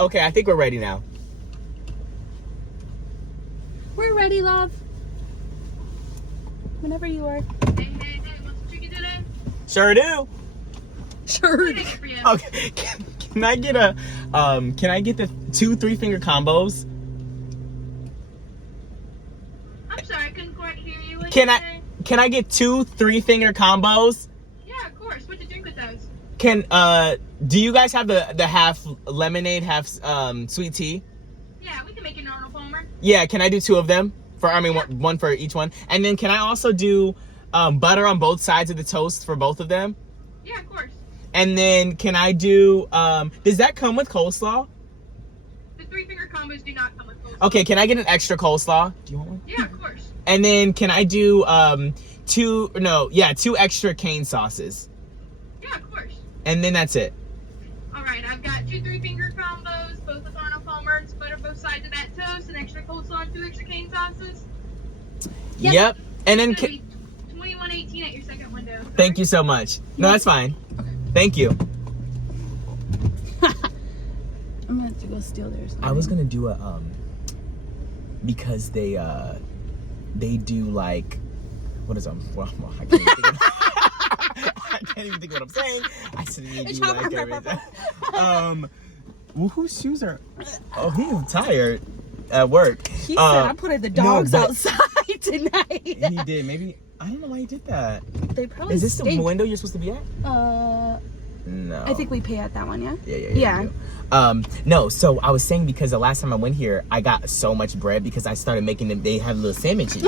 Okay, I think we're ready now. We're ready, love. Whenever you are. Hey, want some chicken today? Sure do. Sure. What can I get for you? Okay, can I get the 2 3-finger combos? I'm sorry, I couldn't quite hear you. What Can did you I say? can I get 2 3-finger combos? Yeah, of course. What to drink with those? Do you guys have the half lemonade, half sweet tea? Yeah, we can make it an Arnold Palmer. Yeah, can I do 2 of them? One for each one. And then can I also do butter on both sides of the toast for both of them? Yeah, of course. And then can I do does that come with coleslaw? The 3-finger combos do not come with coleslaw. Okay, can I get an extra coleslaw? Do you want one? Yeah, of course. And then can I do 2 extra cane sauces? Yeah, of course. And then that's it. All right, I've got 2 3-finger combos, both with Arnold Palmer's, butter both sides of that toast, an extra coleslaw, and 2 extra cane sauces. Yep. And then It's gonna be $21.18 at your second window. thank you so much. No, that's fine. Thank you. I'm gonna have to go steal theirs. I was gonna do a because they do like what is well I can't even think of, I can't even think of what I'm saying. I said they do like everything. Well, whose shoes are? Oh, he's tired at work. He said I put the dogs but- outside tonight. He did. Maybe I don't know why he did that. They probably Is this stink. the window you're supposed to be at? No. I think we pay at that one, yeah? Yeah. you do. No, so I was saying because the last time I went here, I got so much bread because I started making them. They have little sandwiches.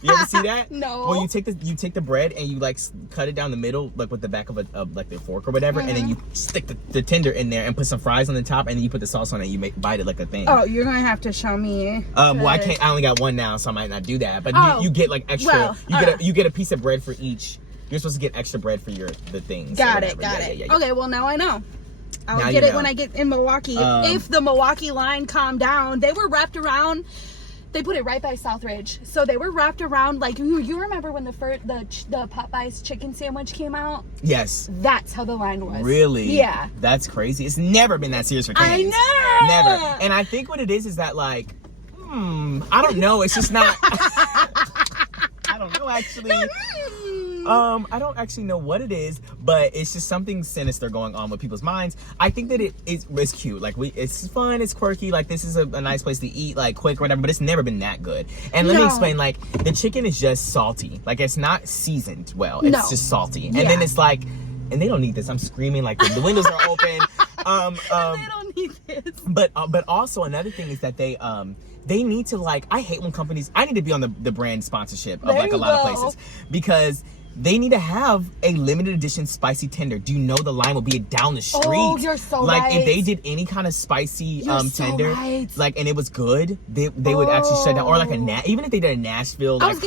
You ever see that? No. Well, you take the bread and you like cut it down the middle, like with the back of like the fork or whatever, and then you stick the tender in there and put some fries on the top, and then you put the sauce on it. And you bite it like a thing. Oh, you're gonna have to show me. Well, I can't. I only got one now, so I might not do that. But you get like extra. Well, you get a piece of bread for each. You're supposed to get extra bread for the things. Got it. Yeah. Okay, well now I know. I'll get it when I get in Milwaukee. If the Milwaukee line calmed down, they were wrapped around. They put it right by Southridge, so they were wrapped around like you remember when the Popeyes chicken sandwich came out? Yes. That's how the line was. Really? Yeah. That's crazy. It's never been that serious for I Cane's. know. Never. And I think what it is that like, I don't know. It's just not. I don't know actually. I don't actually know what it is, but it's just something sinister going on with people's minds. I think that it's cute. Like it's fun, it's quirky. Like this is a nice place to eat, like quick or whatever. But it's never been that good. And let me explain. Like the chicken is just salty. Like it's not seasoned well. It's just salty. And then it's like, and they don't need this. I'm screaming like the windows are open. They don't need this. But also another thing is that they need to like. I hate when companies. I need to be on the brand sponsorship of like a lot of places because. They need to have a limited edition spicy tender. Do you know the line will be down the street? Oh, you're so like, right. if they did any kind of spicy tender, right. like, and it was good, they would actually shut down. Or like even if they did a Nashville, like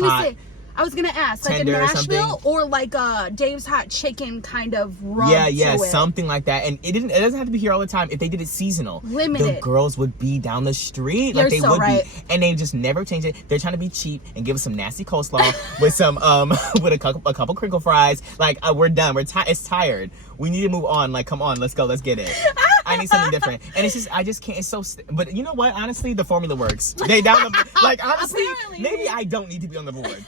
I was gonna ask, like a Nashville or like a Dave's Hot Chicken kind of rub to it. Something like that. And it doesn't have to be here all the time. If they did it seasonal, limited, the girls would be down the street. You're like they so would right. be. And they just never change it. They're trying to be cheap and give us some nasty coleslaw with some with a couple crinkle fries. Like we're done. It's tired. We need to move on. Like, come on, let's go, let's get it. I need something different. And it's just, I just can't, it's so, but you know what? Honestly, the formula works. They down the, like, honestly, Apparently. maybe I don't need to be on the board.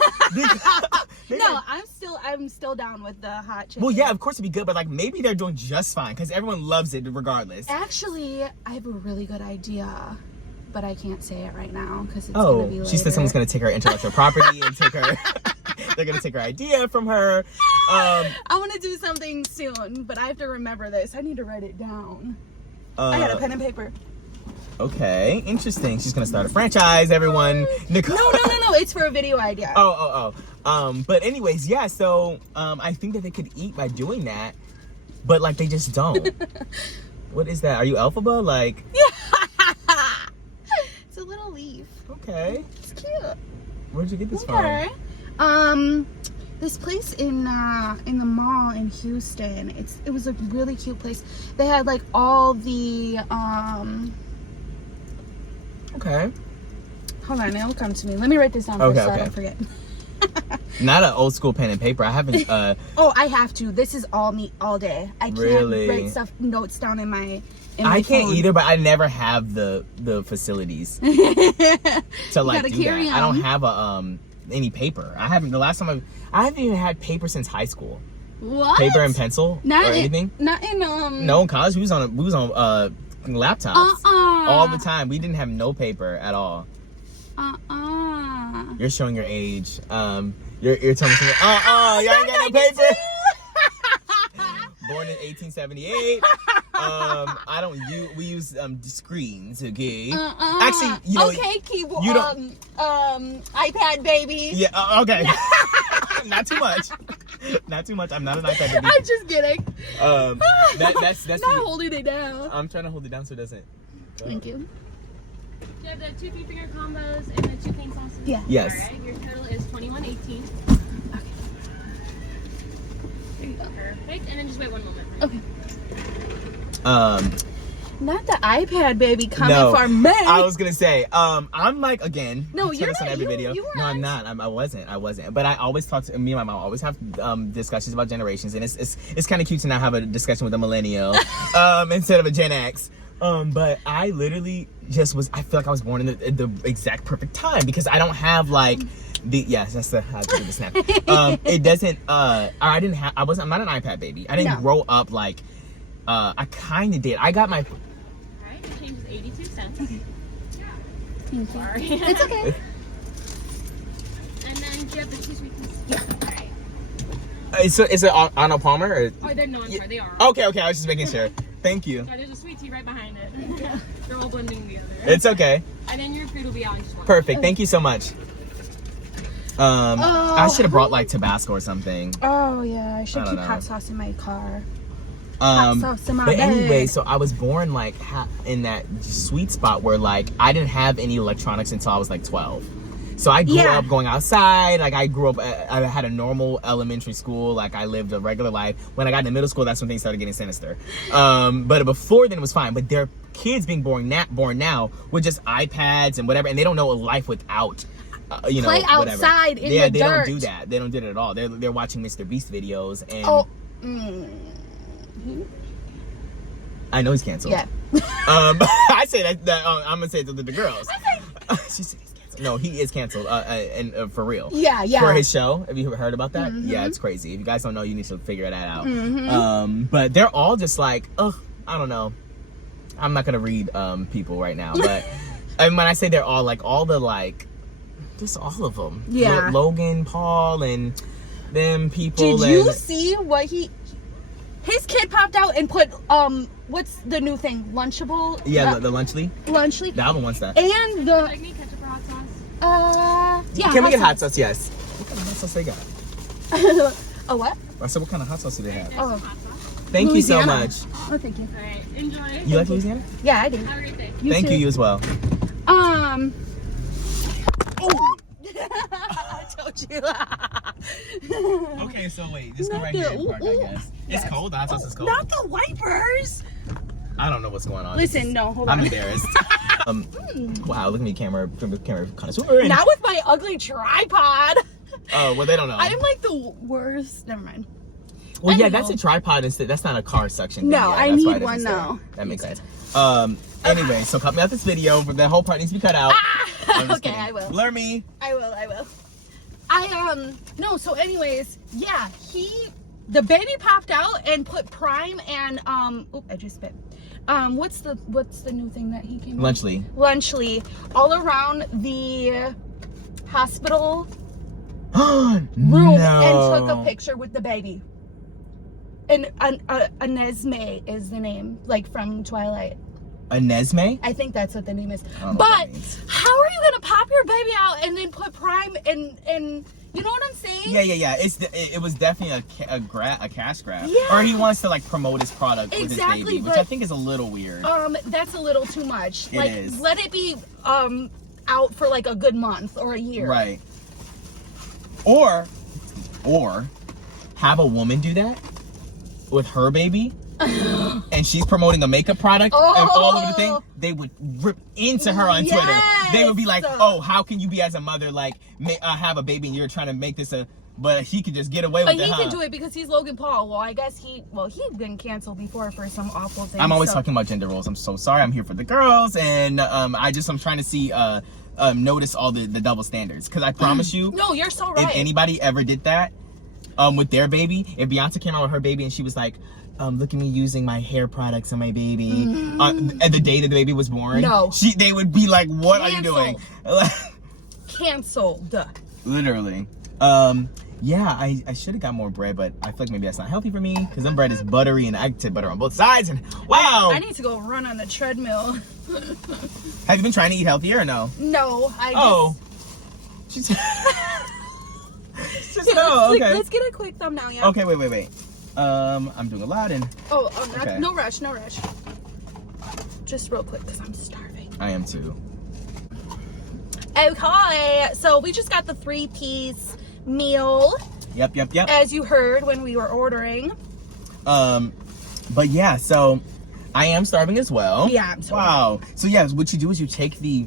No, I'm still down with the hot chicken. Well, yeah, of course it'd be good, but like, maybe they're doing just fine, because everyone loves it regardless. Actually, I have a really good idea, but I can't say it right now, because it's going to be later. She said someone's going to take her intellectual property and take her, they're going to take her idea from her. I want to do something soon, but I have to remember this. I need to write it down. I got a pen and paper. Okay, interesting. She's gonna start a franchise, everyone. Nicole. No. It's for a video idea. But anyways, yeah. So I think that they could eat by doing that, but like they just don't. What is that? Are you Elphaba? Like? Yeah. It's a little leaf. Okay. It's cute. Where'd you get this from? This place in the mall in Houston. It was a really cute place. They had like all the Okay. Hold on, it'll come to me. Let me write this down first so I don't forget. Not an old school pen and paper. I haven't Oh, I have to. This is all me all day. I can't really? write notes down in my in my I can't phone. either, but I never have the facilities to like gotta do carry that. I don't 'em. have any paper. I haven't. The last time I haven't even had paper since high school. What? Paper and pencil Not or in, anything. Not in No, in college we was on laptops all the time. We didn't have no paper at all. You're showing your age. You're telling me y'all ain't got no paper. Born in 1878. We use screens, okay? Actually, you know, okay, keyboard. you don't. iPad baby. Yeah. Okay. Not too much. Not too much. I'm not an iPad baby. I'm just kidding. That's not holding it down. I'm trying to hold it down so it doesn't. Thank you. Do you have the 2 3-finger combos and the 2 king sauces? Yeah. Yes. All right. Your total is $21.18. Okay. There you go. Perfect. And then just wait 1 moment. Okay. Not the iPad baby coming No, for me. I was gonna say, I'm like, again. No, I tell you're this on not. every You- video. you No, I'm weren't. not. I wasn't. But I always talk to me and my mom. Always have discussions about generations, and it's kind of cute to now have a discussion with a millennial instead of a Gen X. But I literally just was. I feel like I was born in the exact perfect time because I don't have like. That's the how to do the snap. It doesn't. I didn't have. I'm not an iPad baby. I didn't grow up like. I kind of did. I got my. All right. The change is 82 cents. Thank you. Sorry. It's okay. And then do you have the 2 sweet peas? Yeah. All right. Is it Arnold Palmer? Or? Oh, they're no, I'm sorry. They are. Okay. I was just making sure. Thank you. Yeah, there's a sweet tea right behind it. They're all blending together. It's okay. And then your food will be out in just 1 Perfect. Thank you so much. I should have brought like Tabasco or something. Oh yeah, I should I don't keep know. hot sauce in my car. Hot sauce in my But anyway, bag. so I was born like in that sweet spot where like I didn't have any electronics until I was like 12. So I grew up going outside. Like I grew up, I had a normal elementary school. Like I lived a regular life. When I got into middle school, that's when things started getting sinister. But before then it was fine. But there are kids being born now with just iPads and whatever, and they don't know a life without. You know, play whatever. outside in the they dirt. don't do that. They don't do that at all. They're watching Mr. Beast videos and. Oh. I know he's canceled. Yeah. I say that I'm gonna say it to the girls. She said he's canceled. No, he is canceled. And for real. Yeah. For his show. Have you heard about that? Yeah, it's crazy. If you guys don't know, you need to figure that out. But they're all just like, I don't know. I'm not gonna read people right now, but and when I say they're all like all the like, just all of them. Yeah. Logan, Paul, and them people. Did you see what his kid popped out and put what's the new thing? Lunchable? Yeah, the Lunchly. Lunchly. The album wants that. And the Like me, ketchup or hot sauce? yeah. Can we get hot sauce? Yes. What kind of hot sauce they got? A what? I said, what kind of hot sauce do they have? There's Oh. some hot sauce. Thank you so Louisiana. much. Oh, thank you. All right. Enjoy. You like Louisiana? Yeah, I do. Have a great day. Thank too. you as well. I told you. Okay, so wait, just go Not right the- here and park, I ooh, guess. yes. It's cold. The hot sauce is cold. Not the wipers. I don't know what's going on. Listen, no, hold I'm on. embarrassed. Wow, look at me, camera connoisseur. Not with my ugly tripod. Oh, well, they don't know. I am like the worst. Never mind. Well, yeah, Anyhow. that's a tripod instead. That's not a car suction thing. No, Yeah, I that's why need it one doesn't stay. now. That makes sense. Anyway, so cut me out this video, but that whole part needs to be cut out. I'm just Okay, kidding. I will. Blur me. I will. No, so anyways, yeah, the baby popped out and put Prime and I just spit. What's the new thing that he came Lunchly. Lunchly all around the hospital room and took a picture with the baby. And Anesme is the name, like from Twilight. Anesme? I think that's what the name is. I don't know what But that means. how are you gonna pop your baby out and then put Prime and you know what I'm saying? Yeah. It was definitely a cash grab. Yeah. Or he wants to like promote his product with his Exactly, baby, which but- I think is a little weird. That's a little too much. It Like, is. let it be out for like a good month or a year. Right. Or have a woman do that with her baby. And she's promoting a makeup product and all over the thing, they would rip into her on Twitter. They would be like, "Oh, how can you be as a mother like have a baby and you're trying to make this a but he could just get away with but it. But he can do it because he's Logan Paul. Well, I guess he'd been canceled before for some awful thing. I'm always talking about gender roles. I'm so sorry. I'm here for the girls, and I'm trying to see notice all the double standards, because I promise you. No, you're so right. If anybody ever did that with their baby, if Beyonce came out with her baby and she was like, look at me using my hair products on my baby at the day that the baby was born. No. They would be like, what are you doing? Canceled. Literally. Yeah, I should have got more bread, but I feel like maybe that's not healthy for me, because them bread is buttery and I take butter on both sides, and wow. I need to go run on the treadmill. Have you been trying to eat healthier or no? No, She's just no, okay. Let's get a quick thumbnail, yeah? Okay, wait. I'm doing a lot and... Okay. No rush. Just real quick, because I'm starving. I am too. Okay, so we just got the 3-piece meal. Yep. As you heard when we were ordering. But yeah, so I am starving as well. Yeah, I'm sorry. Wow. So yeah, what you do is you take the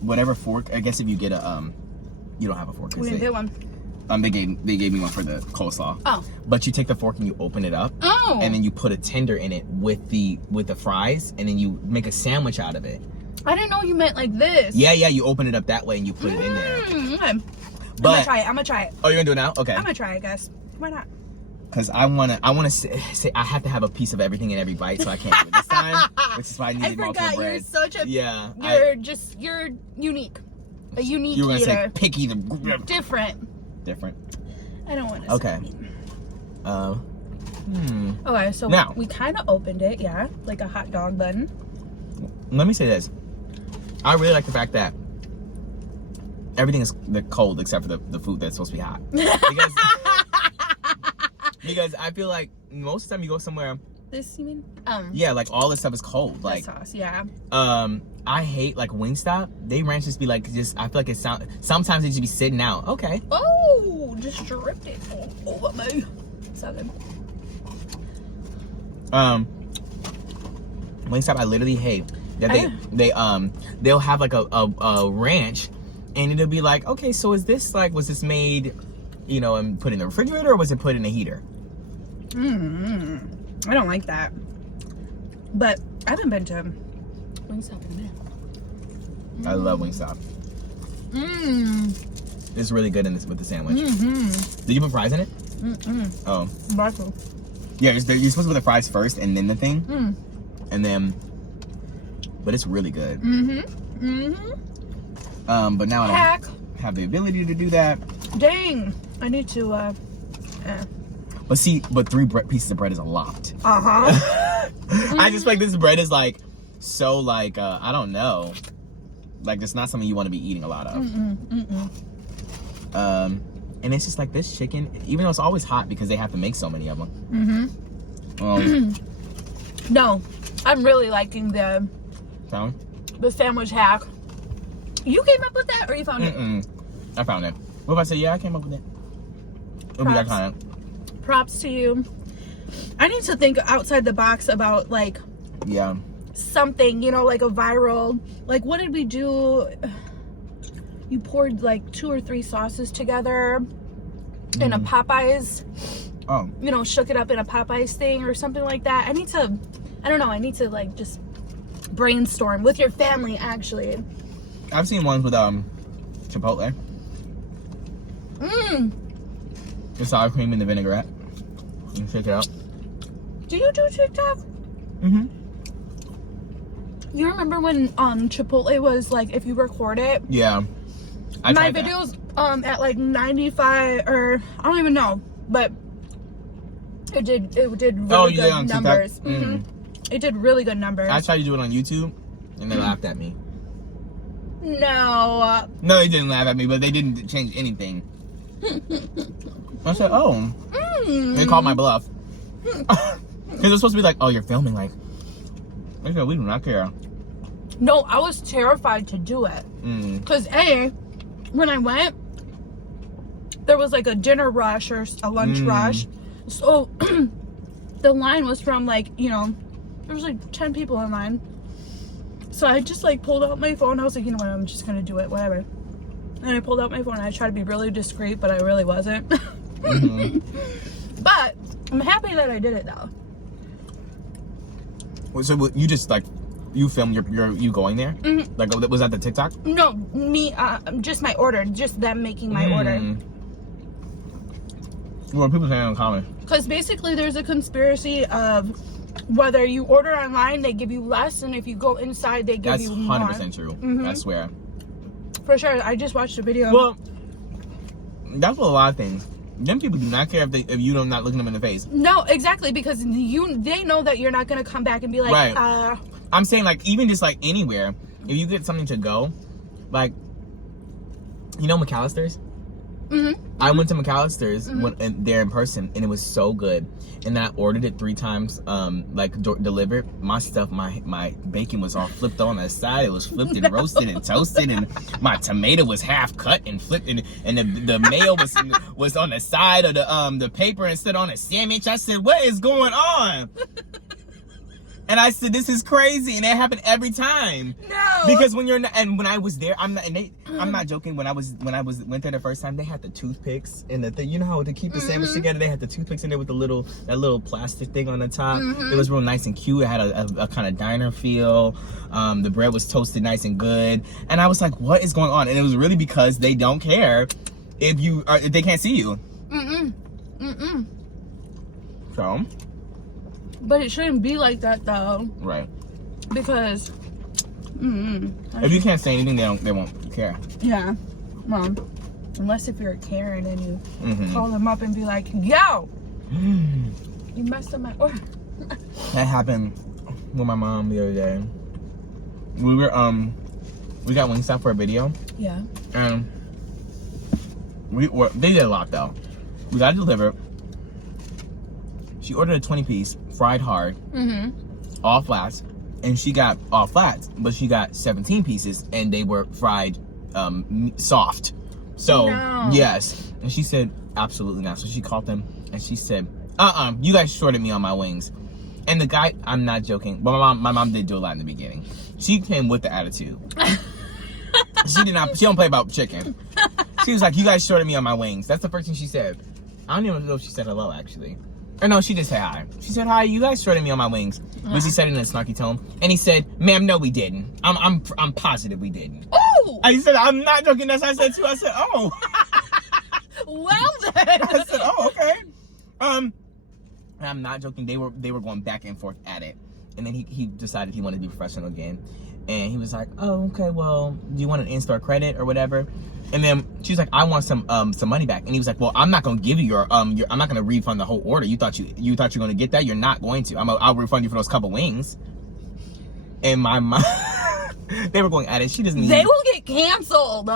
whatever fork. I guess if you get a you don't have a fork. We didn't get one. They gave me one for the coleslaw. Oh. But you take the fork and you open it up. Oh. And then you put a tender in it with the fries, and then you make a sandwich out of it. I didn't know you meant like this. Yeah, you open it up that way and you put it in there. Okay. But I'm gonna try it. Oh, you're gonna do it now? Okay. I'm gonna try it, guys. Why not? Because I wanna say I have to have a piece of everything in every bite, so I can't do it this time. Which is why I needed multiple bread. You're such a you're unique. A unique you were gonna eater. say picky. Different. I don't want to. Okay. Okay, so now we kind of opened it, yeah, like a hot dog bun. Let me say this. I really like the fact that everything is cold except for the food that's supposed to be hot. Because I feel like most of the time you go somewhere. This, you mean? Yeah, like all this stuff is cold. Like sauce, yeah. I hate like Wingstop. They ranch just be like I feel like it sometimes they just be sitting out. Okay. Oh, just dripped it all over me. So good. Wingstop, I literally hate that they'll have like a ranch, and it'll be like, okay, so is this like, was this made, and put in the refrigerator, or was it put in a heater? I don't like that. But I haven't been to Wingstop in a minute. I love Wingstop. It's really good with the sandwich. Did you put fries in it? Oh. Bottle. Yeah, you're supposed to put the fries first and then the thing. And then, but it's really good. But now I don't have the ability to do that. Dang. I need to, But 3 pieces of bread is a lot. I just feel like this bread is like, so like, I don't know. Like, it's not something you want to be eating a lot of. And it's just like this chicken, even though it's always hot because they have to make so many of them. No, I'm really liking the sandwich hack. You came up with that, or you found it? I found it. What if I say, yeah, I came up with it? It'll be that kind of. Props to you. I need to think outside the box about like something, like a viral, like what did we do? You poured like 2 or 3 sauces together in a Popeyes. Shook it up in a Popeyes thing or something like that. I don't know, I need to like just brainstorm with your family actually. I've seen ones with Chipotle. The sour cream and the vinaigrette. You shake it out. Do you do TikTok? You remember when Chipotle was like, if you record it? Yeah. My videos at like 95 or I don't even know, but it did really good numbers. It did really good numbers. I tried to do it on YouTube and they laughed at me. No, they didn't laugh at me, but they didn't change anything. I said, they called my bluff. Because it's supposed to be like, oh, you're filming, like, they said, we do not care. No, I was terrified to do it. Because when I went, there was like a dinner rush or a lunch rush. So the line was from like, there was like 10 people in line. So I just like pulled out my phone. I was like, you know what, I'm just going to do it, whatever. And I pulled out my phone and I tried to be really discreet, but I really wasn't. But I'm happy that I did it though. So you just like, you filmed you going there? Like, was that the TikTok? No, me, just my order, just them making my order. What are people saying in the comments? Because basically there's a conspiracy of whether you order online, they give you less, and if you go inside, they give you more. That's 100% true. I swear. For sure. I just watched a video. Well, that's what a lot of things. Them people do not care if you don't not looking them in the face. No, exactly, because they know that you're not gonna come back and be like, right. I'm saying, like, even just like anywhere, if you get something to go, like, you know McAllister's? I went to McAllister's there in person, and it was so good. And then I ordered it 3 times, delivered. My stuff, my bacon was all flipped on the side. It was flipped and roasted and toasted, and my tomato was half cut and flipped, and the mayo was on the side of the paper instead on a sandwich. I said, "What is going on?" And I said, "This is crazy," and it happened every time. No. Because when you're not, and when I was there, I'm not joking. When I went there the first time, they had the toothpicks and the thing. You know how to keep the sandwich together? They had the toothpicks in there with that little plastic thing on the top. It was real nice and cute. It had a kind of diner feel. The bread was toasted nice and good. And I was like, "What is going on?" And it was really because they don't care if they can't see you. So. But it shouldn't be like that though. Right. Because if you can't say anything, they won't care. Yeah. Well, unless if you're a Karen and you call them up and be like, "Yo, you messed up my order." That happened with my mom the other day. We got Wingstop for a video. Yeah. And they did a lot though. We got it delivered. She ordered a 20-piece, fried hard, all flats, and she got all flats, but she got 17 pieces, and they were fried soft. So, yes. And she said, absolutely not. So she called them, and she said, you guys shorted me on my wings. And the guy, I'm not joking, but my mom did do a lot in the beginning. She came with the attitude. She don't play about chicken. She was like, "You guys shorted me on my wings." That's the first thing she said. I don't even know if she said hello, actually. Or no, she just said hi. She said, "Hi, you guys shorted me on my wings." But she said it in a snarky tone. And he said, "Ma'am, no, we didn't. I'm positive we didn't." Oh! I said, "I'm not joking." That's what I said too. I said, "Oh." Well then. I said, "Oh, okay." And I'm not joking. They were going back and forth at it. And then he decided he wanted to be professional again. And he was like, "Oh, okay, well, do you want an in-store credit or whatever?" And then she's like, "I want some money back." And he was like, "Well, I'm not gonna give you I'm not gonna refund the whole order. You thought you were gonna get that? You're not going to. I'll refund you for those couple wings." And my mom, they were going at it. She doesn't. They will get canceled.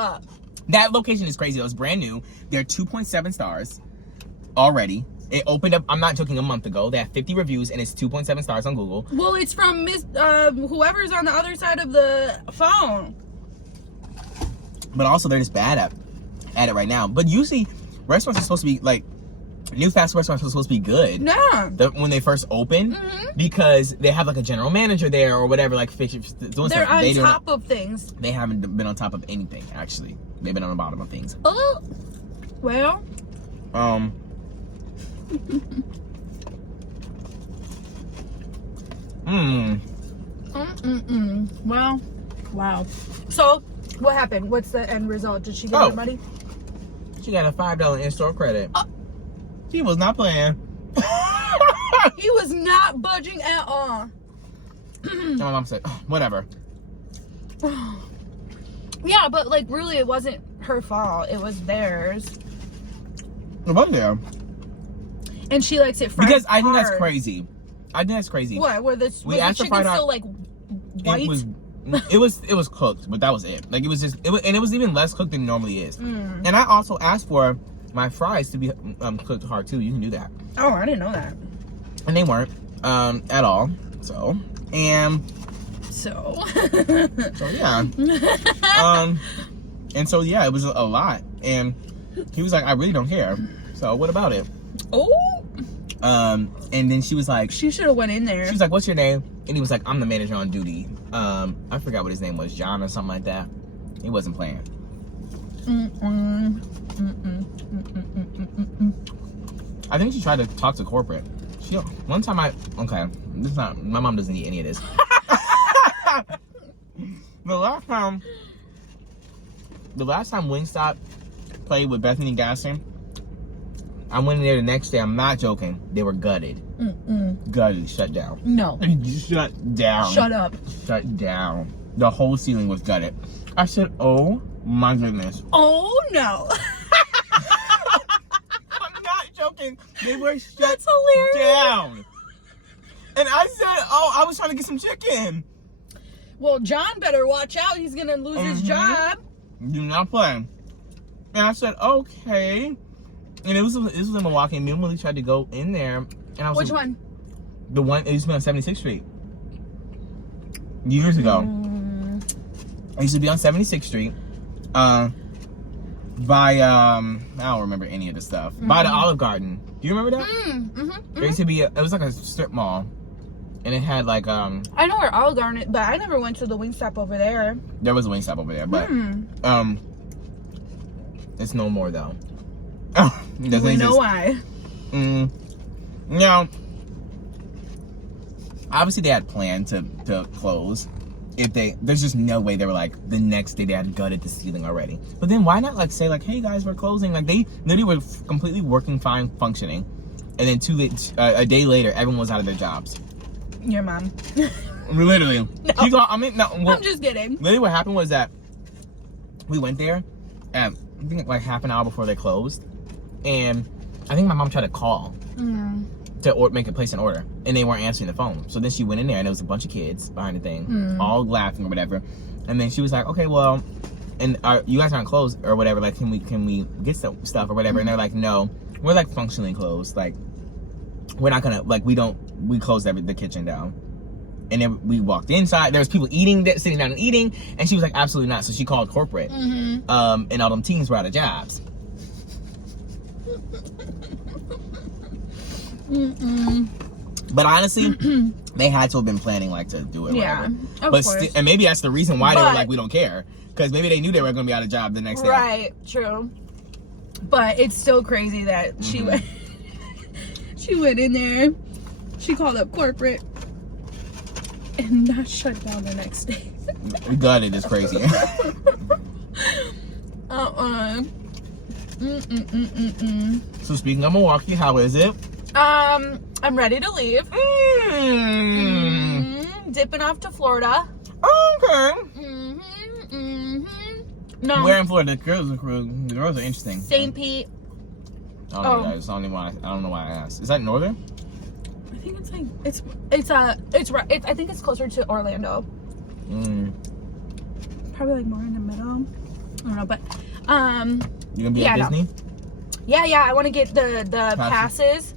That location is crazy. It was brand new. They're 2.7 stars already. It opened up, I'm not joking, a month ago. They have 50 reviews and it's 2.7 stars on Google. Well, it's from whoever's on the other side of the phone. But also, they're just bad at it right now. But usually, restaurants are supposed to be, like, new fast food restaurants are supposed to be good. Yeah. When they first open, because they have, like, a general manager there or whatever, like, doing they're on top of things. They haven't been on top of anything, actually. They've been on the bottom of things. Oh. Well. Well, wow. So, what happened? What's the end result? Did she get her money? She got a $5 in-store credit. He was not playing. He was not budging at all. And my mom said, "Oh, whatever." Yeah, but like really, it wasn't her fault. It was theirs. It was there. And she likes it fried. Because I think that's crazy. I think that's crazy. What? Were the chicken still like white? It was cooked, but that was it. Like it was even less cooked than it normally is. And I also asked for my fries to be cooked hard too. You can do that. Oh, I didn't know that. And they weren't at all. So yeah. And so yeah, it was a lot. And he was like, "I really don't care. So what about it?" Oh. And then she was like, she should have went in there. She was like, "What's your name?" And he was like, "I'm the manager on duty." I forgot what his name was, John or something like that. He wasn't playing. I think she tried to talk to corporate. One time this is not, my mom doesn't eat any of this. The last time Wingstop played with Bethany Gaston, I went in there the next day. I'm not joking. They were gutted. Gutted. Shut down. No. Shut down. Shut up. Shut down. The whole ceiling was gutted. I said, oh my goodness. Oh no. I'm not joking. They were shut That's hilarious. down. And I said, oh, I was trying to get some chicken. Well, John better watch out. He's going to lose his job. Do not play. And I said, okay. And it was in Milwaukee. And me and Willie tried to go in there. And I was Which one? The one, it used to be on 76th Street. Years ago. I used to be on 76th Street. By, I don't remember any of the stuff. By the Olive Garden. Do you remember that? There used to be, it was like a strip mall. And it had like, I know where Olive Garden is, but I never went to the Wingstop over there. There was a Wingstop over there, but, it's no more though. It doesn't We exist. know why. Now, obviously they had planned to close. There's just no way they were like, the next day they had gutted the ceiling already. But then why not like say like, hey guys, we're closing. Like they literally were completely working fine, functioning. And then a day later, everyone was out of their jobs. Your mom. Literally. No. I'm just kidding. Literally what happened was that we went there and I think like half an hour before they closed. And I think my mom tried to call to make a place an order. And they weren't answering the phone. So then she went in there and there was a bunch of kids behind the thing, all laughing or whatever. And then she was like, okay, well, and you guys aren't closed or whatever. Like, can we get some stuff or whatever? And they're like, no, we're like functionally closed. Like, we're not gonna, like, we closed the kitchen down. And then we walked inside. There was people sitting down and eating. And she was like, absolutely not. So she called corporate. And all them teens were out of jobs. But honestly, they had to have been planning like to do it. Yeah, of course. And maybe that's the reason why they were like, we don't care. Because maybe they knew they were going to be out of job the next day. Right, true. But it's still crazy that she went in there, she called up corporate, and not shut down the next day. Gutted is crazy. So speaking of Milwaukee, how is it? I'm ready to leave. Dipping off to Florida. Okay. No. Where in Florida? The girls are interesting. St. Pete. I don't know, guys. I don't know why I asked. Is that northern? I think it's like I think it's closer to Orlando. Probably like more in the middle. I don't know, but you gonna be at Disney? No. Yeah. I want to get the passes.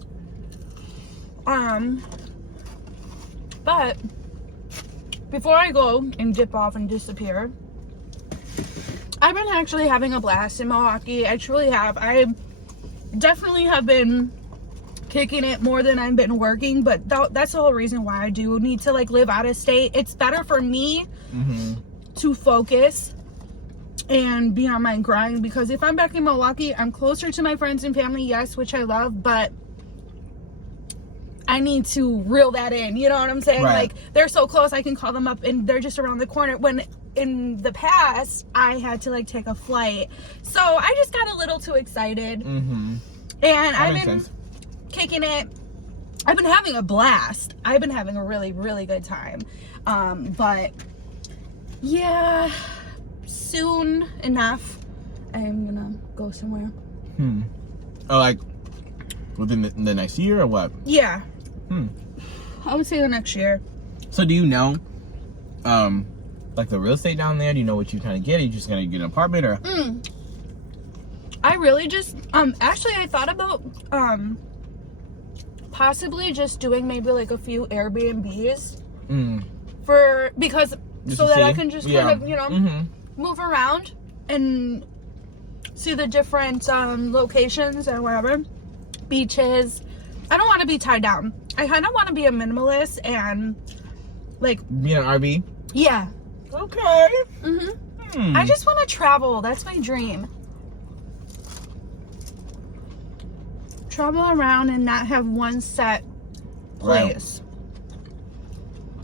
But before I go and dip off and disappear, I've been actually having a blast in Milwaukee. I truly have. I definitely have been kicking it more than I've been working, but that's the whole reason why I do need to like live out of state. It's better for me to focus and be on my grind, because if I'm back in Milwaukee, I'm closer to my friends and family, yes, which I love, but I need to reel that in, you know what I'm saying? Right. Like, they're so close, I can call them up and they're just around the corner, when in the past I had to like take a flight. So I just got a little too excited. And I've been kicking it. I've been having a blast. I've been having a really, really good time. But yeah, soon enough I'm gonna go somewhere. Oh, like within the next year or what? Yeah. I would say the next year. So do you know like the real estate down there? Do you know what you're trying to get? Are you just gonna get an apartment or? I really just actually I thought about possibly just doing maybe like a few Airbnbs because so that I can just kind of, you know, move around and see the different locations and wherever, beaches. I don't want to be tied down. I kind of want to be a minimalist and like be an RV. Yeah. Okay. I just want to travel. That's my dream. travel around and not have one set place.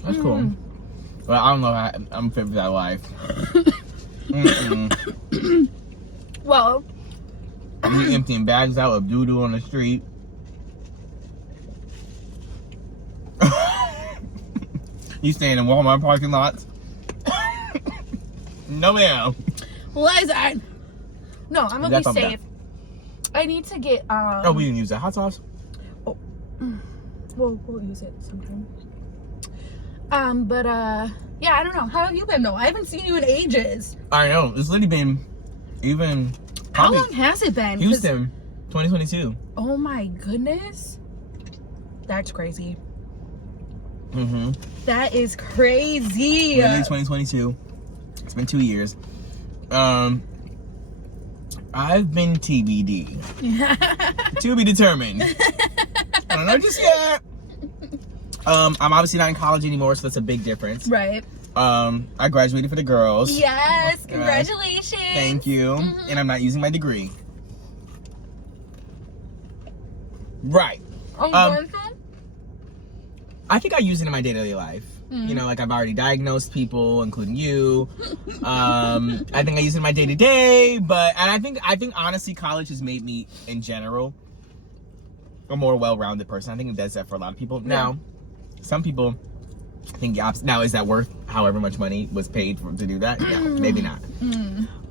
That's cool. Well, I don't know how I'm fit for that life. Well, I'm emptying bags out of doo-doo on the street. You staying in Walmart parking lots? No, ma'am. listen. No, I'm gonna be That's safe. I need to get Oh, we didn't use that hot sauce. We'll use it sometime. But yeah, I don't know. How have you been though? I haven't seen you in ages. I know. It's literally been even. How long has it been? Houston, 2022. Oh my goodness. That's crazy. Mm-hmm. That is crazy. Literally 2022. It's been 2 years. I've been TBD. To be determined. I don't know just yet. I'm obviously not in college anymore, so that's a big difference. Right. I graduated for the girls. Yes, congratulations. Thank you. And I'm not using my degree. Right. I think I use it in my day-to-day life. You know, like I've already diagnosed people, including you. I think I use it in my day-to-day, and I think honestly, college has made me, in general, a more well-rounded person. I think it does that for a lot of people. Yeah. Now, some people think the opposite. Now, is that worth however much money was paid to do that? No, maybe not.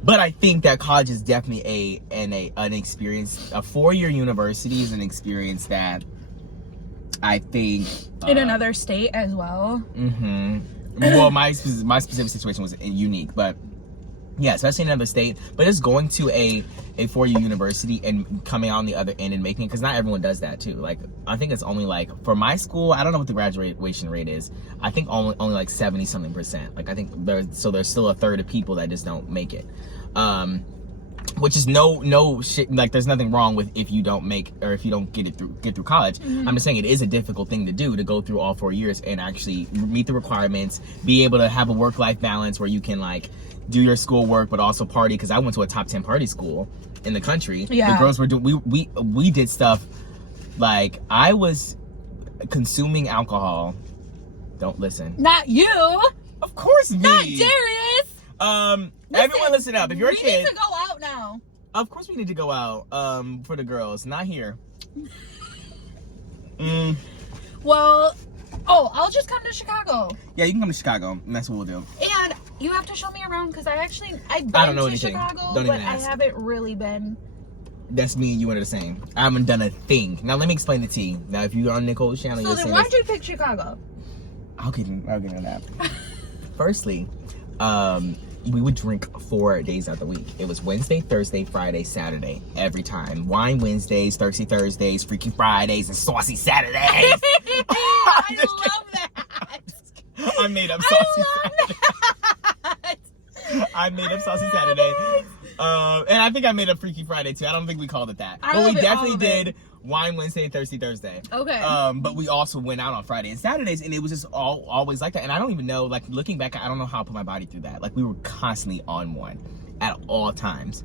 But I think that college is definitely an experience. A 4-year university is an experience that I think in another state as well. Well, my specific situation was unique, but yeah, especially in another state. But just going to a 4-year university and coming out on the other end and making it, because not everyone does that too. Like, I think it's only like, for my school, I don't know what the graduation rate is. I think only like 70-something%. Like, I think there's still a third of people that just don't make it. Which is no shit. Like, there's nothing wrong with if you don't make, or if you don't get through college. I'm just saying it is a difficult thing to do, to go through all 4 years and actually meet the requirements, be able to have a work-life balance where you can like do your schoolwork but also party. Because I went to a top 10 party school in the country. Yeah. The girls were doing, we did stuff like, I was consuming alcohol. Don't listen. Not you. Of course me. Not Darius. Everyone listen up. If you're a kid, we need to go out now. Of course we need to go out. For the girls, not here. Well, I'll just come to Chicago. Yeah, you can come to Chicago, and that's what we'll do. And you have to show me around, because I've been don't know to anything. Chicago, Don't but even I ask. haven't really been. That's me and you are the same. I haven't done a thing. Now let me explain it to you. Now, if you're on Nicole's channel, So then why'd you pick Chicago? I'll get into that. Firstly, we would drink 4 days out of the week. It was Wednesday, Thursday, Friday, Saturday, every time. Wine Wednesdays, Thirsty Thursdays, Freaky Fridays, and Saucy Saturdays. I love that. I made up Saucy Saturday. I made up Saucy Saturday. And I think I made up Freaky Friday too. I don't think we called it that. But we definitely did Wine Wednesday, Thirsty Thursday. Okay. But we also went out on Friday and Saturdays, and it was just always like that. And I don't even know, like, looking back, I don't know how I put my body through that. Like, we were constantly on one at all times.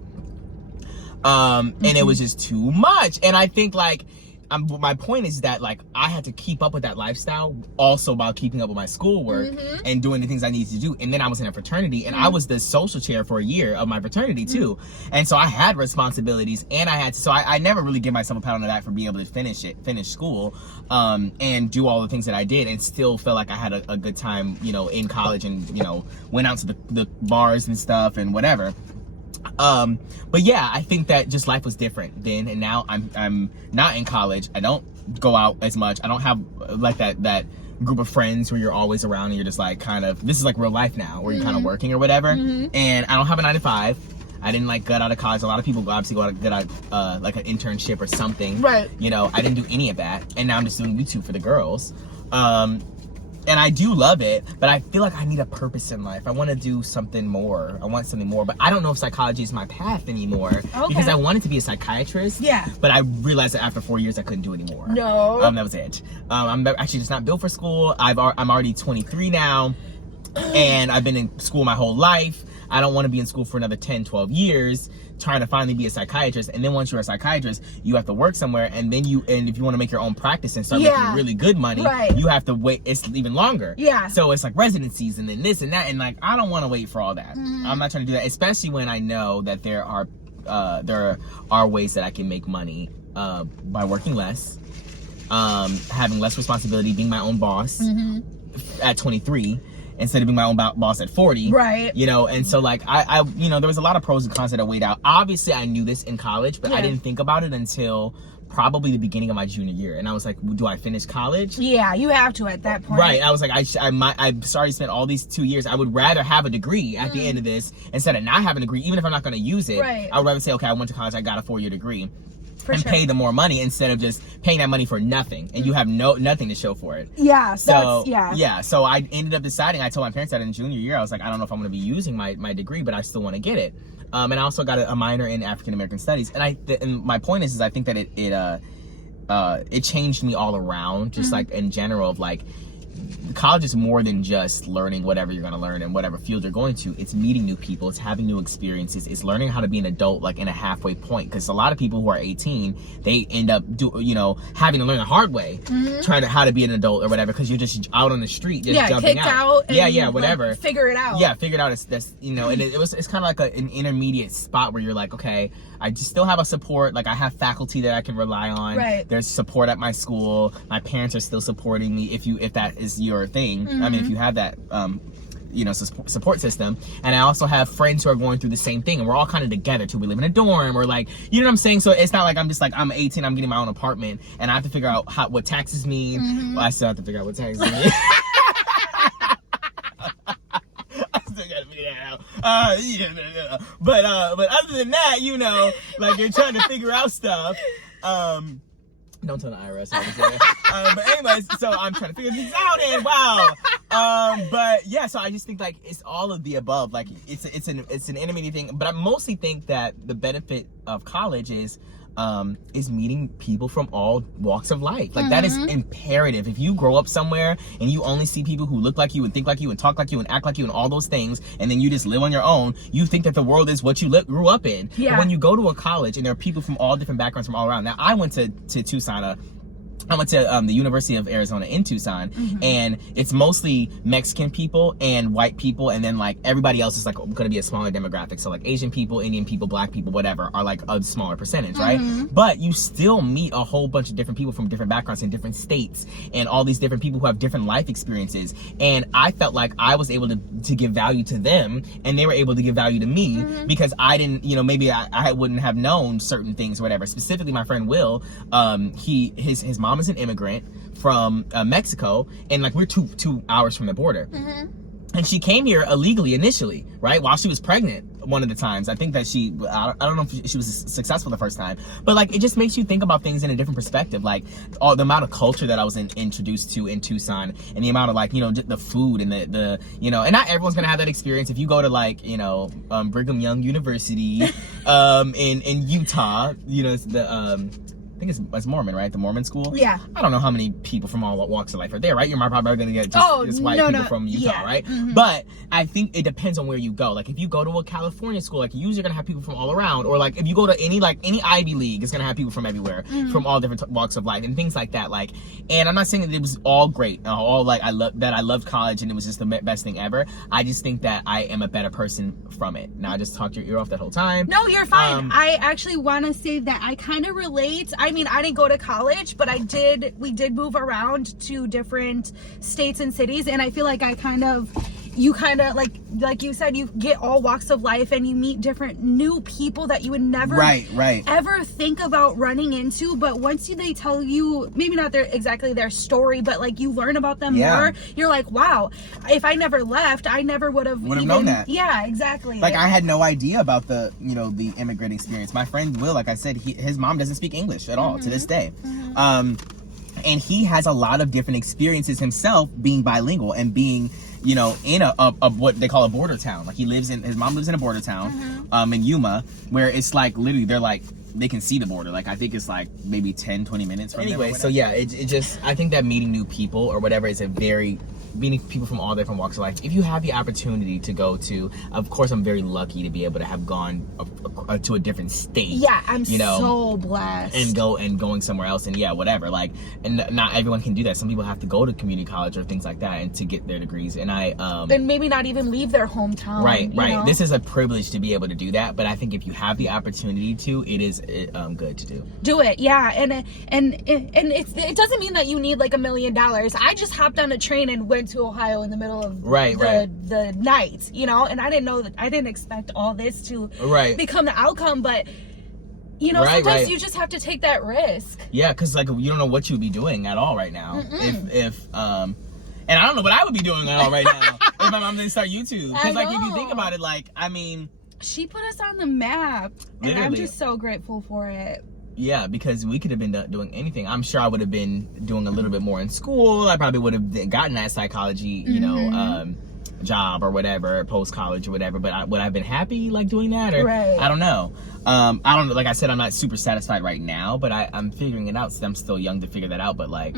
And it was just too much. And I think, like, my point is that, like, I had to keep up with that lifestyle also while keeping up with my schoolwork and doing the things I needed to do. And then I was in a fraternity, and I was the social chair for a year of my fraternity too. And so I had responsibilities, and I never really give myself a pat on the back for being able to finish school, and do all the things that I did, and still felt like I had a good time, you know, in college, and, you know, went out to the bars and stuff and whatever. But yeah, I think that just life was different then, and now I'm not in college. I don't go out as much. I don't have like that group of friends where you're always around and you're just like kind of, this is like real life now, where you're kind of working or whatever. And I don't have a 9-to-5. I didn't like get out of college. A lot of people obviously get out like an internship or something. Right. You know, I didn't do any of that, and now I'm just doing YouTube for the girls. And I do love it, but I feel like I need a purpose in life. I want to do something more. I want something more, but I don't know if psychology is my path anymore. Because I wanted to be a psychiatrist. Yeah. But I realized that after 4 years, I couldn't do it anymore. No. That was it. I'm actually just not built for school. I'm already 23 now, and I've been in school my whole life. I don't want to be in school for another 10, 12 years trying to finally be a psychiatrist. And then once you're a psychiatrist, you have to work somewhere. And then if you want to make your own practice and start making really good money, you have to wait. It's even longer. Yeah. So it's like residencies and then this and that. And like, I don't want to wait for all that. I'm not trying to do that, especially when I know that there are ways that I can make money by working less, having less responsibility, being my own boss at 23 instead of being my own boss at 40. Right. You know, and so like I there was a lot of pros and cons that I weighed out. Obviously I knew this in college, but I didn't think about it until probably the beginning of my junior year. And I was like, do I finish college? Yeah, you have to at that point. Right. I was like, I started to spend all these 2 years. I would rather have a degree at the end of this instead of not having a degree, even if I'm not going to use it. Right. I would rather say, okay, I went to college, I got a 4-year degree. For and sure. pay them more money instead of just paying that money for nothing, and you have nothing to show for it. Yeah. So yeah. So I ended up deciding. I told my parents that in junior year, I was like, I don't know if I'm going to be using my degree, but I still want to get it. And I also got a minor in African American Studies. And my point is I think that it changed me all around, just like in general of like. College is more than just learning whatever you're going to learn in whatever field you're going to. It's meeting new people. It's having new experiences. It's learning how to be an adult, like in a halfway point. Because a lot of people who are 18, they end up having to learn the hard way, trying to how to be an adult or whatever. Because you're just out on the street, just jumping kicked out. And whatever. Like, figure it out. Yeah, figure it out. That's and it's kind of like an intermediate spot where you're like, okay, I just still have a support. Like I have faculty that I can rely on. Right. There's support at my school. My parents are still supporting me. If that is your thing, I mean, if you have that support system. And I also have friends who are going through the same thing, and we're all kind of together too. We live in a dorm, or like, you know what I'm saying? So it's not like I'm just like, I'm 18, I'm getting my own apartment and I have to figure out what taxes mean. Well, I still have to figure out what taxes mean. I still gotta figure that out. But other than that, like you're trying to figure out stuff. Don't tell the IRS. But anyways, so I'm trying to figure things out, and wow. But yeah, so I just think like it's all of the above. Like it's an intermediate thing. But I mostly think that the benefit of college is meeting people from all walks of life. Like that is imperative. If you grow up somewhere and you only see people who look like you and think like you and talk like you and act like you and all those things, and then you just live on your own, you think that the world is what you grew up in. Yeah. But when you go to a college and there are people from all different backgrounds from all around. Now I went to Tucson. I went to the University of Arizona in Tucson, and it's mostly Mexican people and white people, and then like everybody else is like going to be a smaller demographic. So like Asian people, Indian people, black people, whatever, are like a smaller percentage, right? But you still meet a whole bunch of different people from different backgrounds in different states, and all these different people who have different life experiences. And I felt like I was able to give value to them, and they were able to give value to me because I didn't, maybe I wouldn't have known certain things or whatever. Specifically, my friend Will, his mom is an immigrant from Mexico, and like we're two hours from the border. And she came here illegally initially, right? While she was pregnant one of the times. I think that I don't know if she was successful the first time, but like it just makes you think about things in a different perspective. Like all the amount of culture that I was introduced to in Tucson, and the amount of like, the food and the and not everyone's gonna have that experience. If you go to like, Brigham Young University in Utah, it's the I think it's Mormon, right? The Mormon school? Yeah. I don't know how many people from all walks of life are there, right? You're probably going to get just white people from Utah, right? But I think it depends on where you go. Like if you go to a California school, like usually you're going to have people from all around. Or like if you go to any Ivy League, it's going to have people from everywhere, from all different walks of life and things like that. Like, and I'm not saying that it was all great, all like I loved college and it was just the best thing ever. I just think that I am a better person from it. Now I just talked your ear off that whole time. No, you're fine. I actually want to say that I kind of relate. I mean, I didn't go to college, but we did move around to different states and cities, and I feel like you kind of like you said, you get all walks of life and you meet different new people that you would never ever think about running into. But once they tell you, maybe not exactly their story, but like you learn about them more, you're like, wow, if I never left, I never would have known that. Yeah, exactly. Like I had no idea about the the immigrant experience. My friend Will, like I said, his mom doesn't speak English at all to this day. And he has a lot of different experiences himself being bilingual and being in a what they call a border town. Like his mom lives in a border town in Yuma, where it's like literally they're like they can see the border. Like I think it's like maybe 10-20 minutes from there. Anyway, so yeah, it just I think that meeting new people or whatever is a very meeting people from all different walks of life. If you have the opportunity to go to, of course, I'm very lucky to be able to have gone to a different state. Yeah, I'm so blessed. And going somewhere else, and yeah, whatever. Like, and not everyone can do that. Some people have to go to community college or things like that and to get their degrees. And and maybe not even leave their hometown. Right. You know? This is a privilege to be able to do that. But I think if you have the opportunity to, it is good to do. Do it, yeah. And it doesn't mean that you need like $1 million. I just hopped on a train and went to Ohio in the middle of the night, you know, and I didn't expect all this to become the outcome, but you know, sometimes you just have to take that risk. Yeah, because like you don't know what you'd be doing at all right now. If and I don't know what I would be doing at all right now if my mom didn't start YouTube. Because like if you think about it, like I mean, she put us on the map, and I'm just so grateful for it. Yeah, because we could have been doing anything. I'm sure I would have been doing a little bit more in school. I probably would have gotten that psychology, you know, job or whatever, post college or whatever. But would I have been happy like doing that? Or I don't know. I don't know. Like I said, I'm not super satisfied right now, but I'm figuring it out. So I'm still young to figure that out. But like,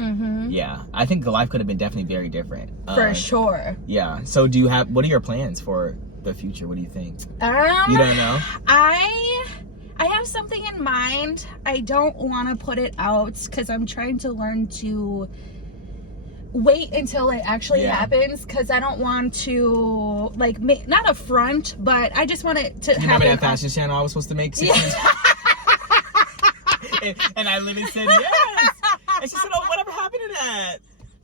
yeah, I think the life could have been definitely very different. For sure. Yeah. So what are your plans for the future? What do you think? You don't know? I have something in mind. I don't want to put it out because I'm trying to learn to wait until it actually happens, because I don't want to like not a front, but I just want it to happen. Remember that fashion channel I was supposed to make? And I literally said yes. And she said, "Oh, whatever happened to that?"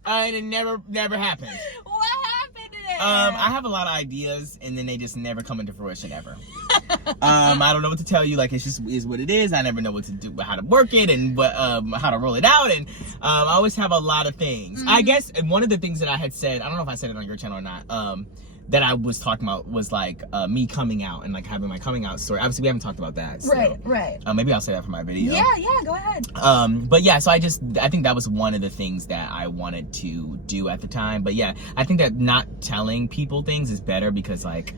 And it never happened. What happened to it? I have a lot of ideas, and then they just never come into fruition ever. I don't know what to tell you. Like, it just is what it is. I never know what to do, how to work it, and how to roll it out. And I always have a lot of things. I guess one of the things that I had said, I don't know if I said it on your channel or not, that I was talking about was like me coming out and like having my coming out story. Obviously, we haven't talked about that. So, right. Maybe I'll say that for my video. Yeah, go ahead. But yeah, so I think that was one of the things that I wanted to do at the time. But yeah, I think that not telling people things is better, because like,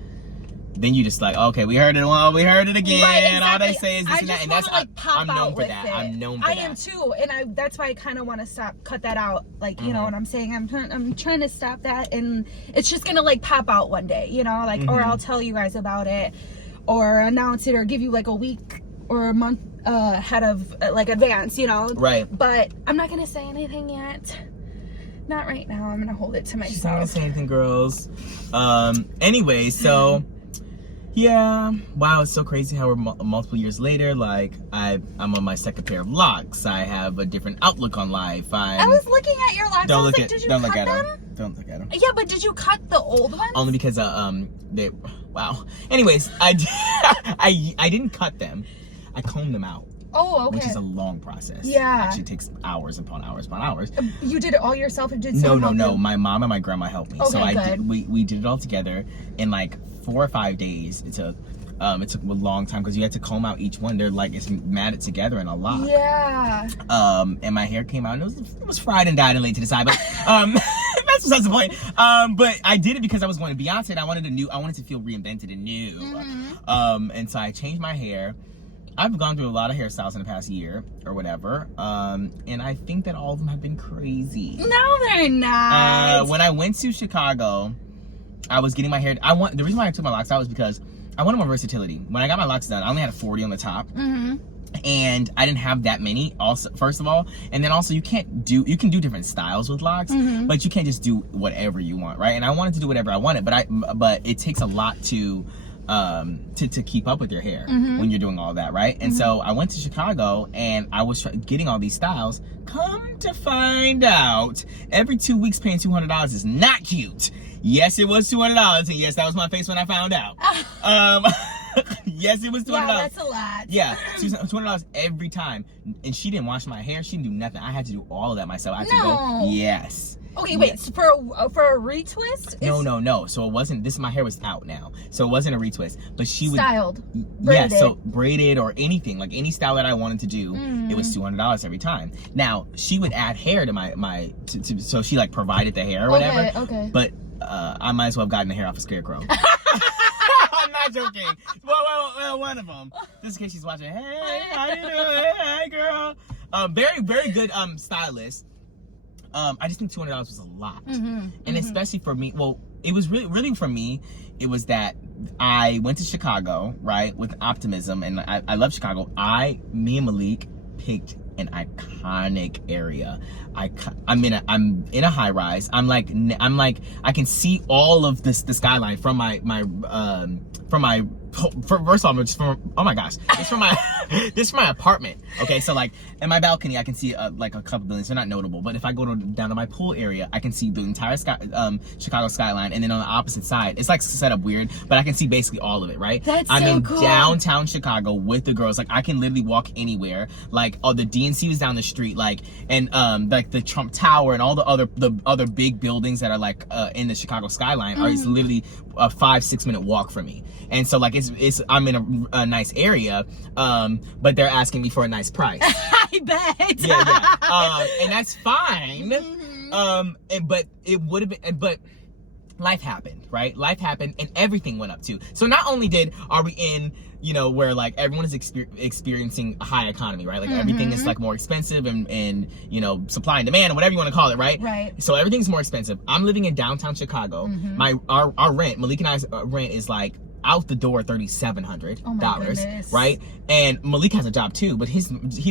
then you just like, okay, we heard it again. Right, exactly. All they say is this and that. And that's, like, I'm known for that. I'm known for that. I am too. And that's why I kind of want to cut that out. Like, you know what I'm saying? I'm trying to stop that. And it's just going to like pop out one day, you know, like, or I'll tell you guys about it or announce it or give you like a week or a month ahead of like advance, you know? Right. But I'm not going to say anything yet. Not right now. I'm going to hold it to myself. She's not going to say anything, girls. Anyway, so... Yeah, wow, it's so crazy how we're multiple years later. Like, I'm on my second pair of locks. I have a different outlook on life. I was looking at your locks. Don't look like, at. did you Don't cut look at them? them. Don't look at them. Yeah, but did you cut the old ones? Only because they. Wow. Anyways, I didn't cut them. I combed them out. Oh, okay. Which is a long process. Yeah. It actually takes hours upon hours upon hours. You did it all yourself, or did someone help No. you? My mom and my grandma helped me. Okay, so good. We did it all together in like 4 or 5 days. It took a long time because you had to comb out each one. They're like, it's matted together in a lock. Yeah. And my hair came out, and it was fried and dyed and laid to the side. But that's besides the point. But I did it because I was going to Beyonce, and I wanted to feel reinvented and new. And so I changed my hair. I've gone through a lot of hairstyles in the past year or whatever, and I think that all of them have been crazy. No, they're not. When I went to Chicago, I was getting my hair. The reason why I took my locks out was because I wanted more versatility. When I got my locks done, I only had a 40 on the top, and I didn't have that many. Also, first of all, and then also you can do different styles with locks, but you can't just do whatever you want, right? And I wanted to do whatever I wanted, but it takes a lot to keep up with your hair when you're doing all that, right? And so I went to Chicago and I was getting all these styles. Come to find out, every 2 weeks paying $200 is not cute. Yes, it was $200, and yes, that was my face when I found out. Yes, it was $200. Yeah, that's a lot. Yeah, $200 every time. And she didn't wash my hair. She didn't do nothing. I had to do all of that myself. I had to go. Yes. Okay, wait. So for a retwist? No. So it wasn't. My hair was out now, so it wasn't a retwist. But she styled, braided. Yeah. So braided or anything, like any style that I wanted to do, it was $200 every time. Now she would add hair to so she like provided the hair or whatever. Okay. But I might as well have gotten the hair off a scarecrow. I'm not joking. Well, one of them. Just in case she's watching. Hey, how you doing? Hey, girl. Very, very good stylist. I just think $200 was a lot. Mm-hmm. And especially for me, well, it was really for me, it was that I went to Chicago, right, with optimism, and I love Chicago. Me and Malik picked an iconic area. I'm in a high rise. I'm like I can see all of the skyline from my first of all, it's from, oh my gosh, it's from my this is my apartment. Okay, so like in my balcony I can see like a couple buildings. They're not notable, but if I go down to my pool area, I can see the entire Chicago skyline, and then on the opposite side, it's like set up weird, but I can see basically all of it, right? I'm in downtown Chicago with the girls. Like I can literally walk anywhere. Like the DNC was down the street, like, and like the Trump Tower and all the other big buildings that are like in the Chicago skyline are literally a 5-6 minute walk from me. And so like it's I'm in a nice area, but they're asking me for a nice price. I bet. Yeah. And that's fine. But it would have been, but life happened, right? Life happened, and everything went up too. So not only are we in, you know, where like everyone is experiencing a high economy, right? Like everything is like more expensive, and you know, supply and demand, or whatever you want to call it, right? Right. So everything's more expensive. I'm living in downtown Chicago. Our rent, Malik and I's rent is like out the door $3,700, right? And Malik has a job too, but he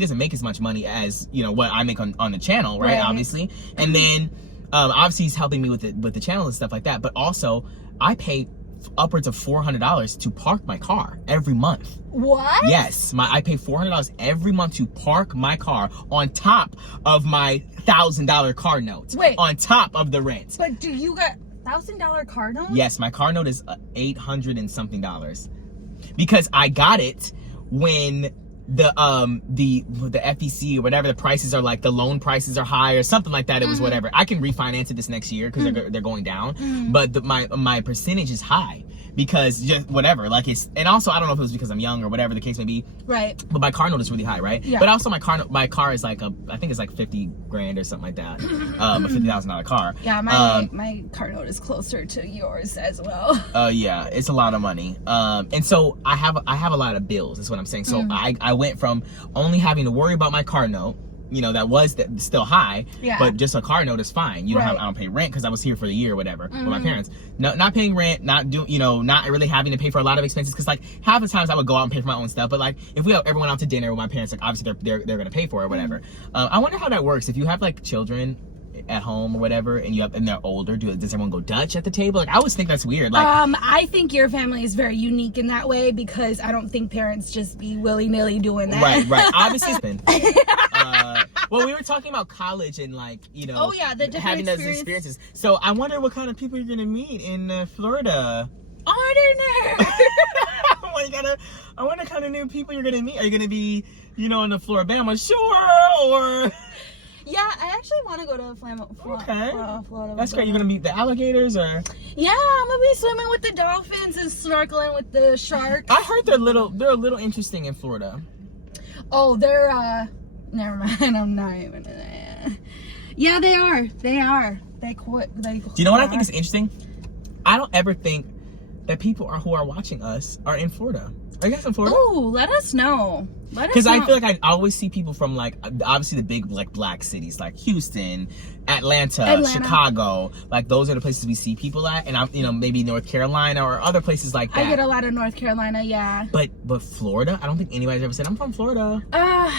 doesn't make as much money as, you know, what I make on the channel, right? Obviously. And then obviously he's helping me with the channel and stuff like that, but also I pay upwards of $400 to park my car every month. What? Yes, I pay $400 every month to park my car on top of my $1,000 car note. Wait. On top of the rent. But do you got $1,000 car note? Yes, my car note is $800 and something, because I got it when the FEC or whatever, the prices are like, the loan prices are high or something like that. It was whatever. I can refinance it this next year because they're going down, but my percentage is high because just whatever, like it's, and also I don't know if it was because I'm young or whatever the case may be, right? But my car note is really high, right? Yeah. But also my car is like I think it's like $50,000 or something like that, a $50,000 car. Yeah, my car note is closer to yours as well. Yeah, it's a lot of money. And so I have a lot of bills, is what I'm saying. So I went from only having to worry about my car note, you know, that was still high, but just a car note is fine. I don't pay rent because I was here for the year or whatever with my parents. No, not paying rent, not really having to pay for a lot of expenses, because like half the times I would go out and pay for my own stuff, but like if we have everyone out to dinner with my parents, like obviously they're gonna pay for it or whatever. I wonder how that works if you have like children at home or whatever, and they're older. Does everyone go Dutch at the table? Like I always think that's weird. Like I think your family is very unique in that way, because I don't think parents just be willy-nilly doing that. Right. Obviously, it's been. Well, we were talking about college and like, you know, oh yeah, the different having those experiences. So I wonder what kind of people you're gonna meet in Florida. I don't know. I wonder what kind of new people you're gonna meet. Are you gonna be, you know, in the Floribama shore or? Yeah, I actually want to go to Florida. That's great. You're gonna meet the alligators, or? Yeah, I'm gonna be swimming with the dolphins and snorkeling with the sharks. I heard they're a little interesting in Florida. Oh, they're never mind. I'm not even. Yeah, they are. They quit. Do you know what I think is interesting? I don't ever think that people who are watching us are in Florida. Are you guys in Florida? Ooh, let us know. Because I feel like I always see people from like obviously the big like black cities like Houston, Atlanta, Chicago. Like those are the places we see people at, and I'm, you know, maybe North Carolina or other places like that. I get a lot of North Carolina, yeah. But Florida, I don't think anybody's ever said I'm from Florida.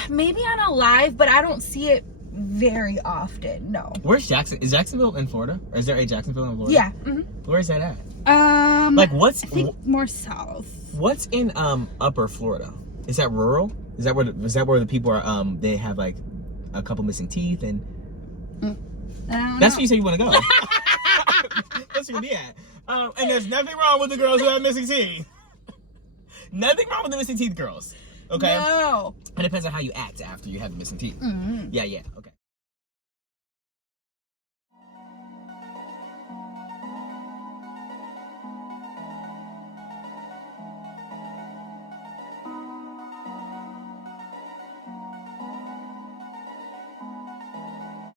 Maybe on a live, but I don't see it very often. No. Where's Jackson? Is Jacksonville in Florida? Or is there a Jacksonville in Florida? Yeah. Where's that at? Like I think more south. What's in Upper Florida? Is that rural? Is that where the people are? They have like a couple missing teeth, and that's where you say you want to go. That's where you be at. And there's nothing wrong with the girls who have missing teeth. Nothing wrong with the missing teeth girls. Okay. No. It depends on how you act after you have the missing teeth. Yeah. Okay.